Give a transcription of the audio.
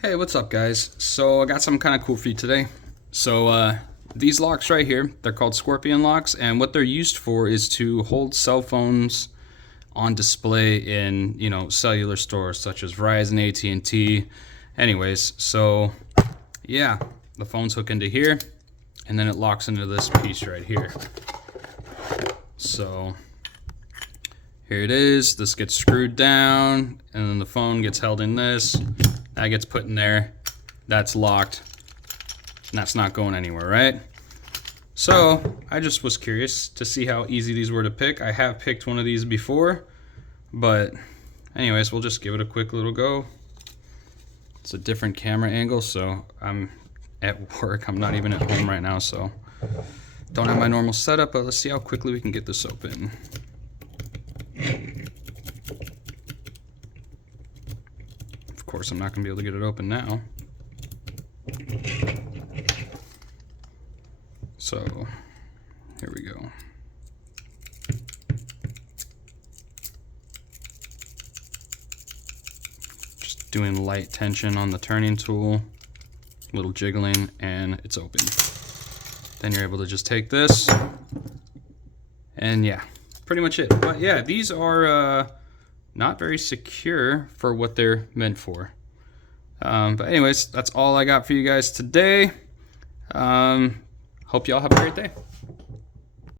Hey, what's up, guys? So I got something kind of cool for you today. These locks right here, they're called Scorpion locks, and what they're used for is to hold cell phones on display in, cellular stores such as Verizon, AT&T. Anyways, so yeah, the phones hook into here, and then it locks into this piece right here. So here it is. This gets screwed down, and then the phone gets held in this. That gets put in there. That's locked. And that's not going anywhere, right? So I just was curious to see how easy these were to pick. I have picked one of these before, but anyways, we'll just give it a quick little go. It's a different camera angle, so I'm at work. I'm not even at home right now, so don't have my normal setup, but let's see how quickly we can get this open. Of course, I'm not going to be able to get it open now. So, here we go. Just doing light tension on the turning tool, a little jiggling, and it's open. Then you're able to just take this, and yeah, pretty much it. But yeah, these are not very secure for what they're meant for. But anyways, that's all I got for you guys today. Hope y'all have a great day.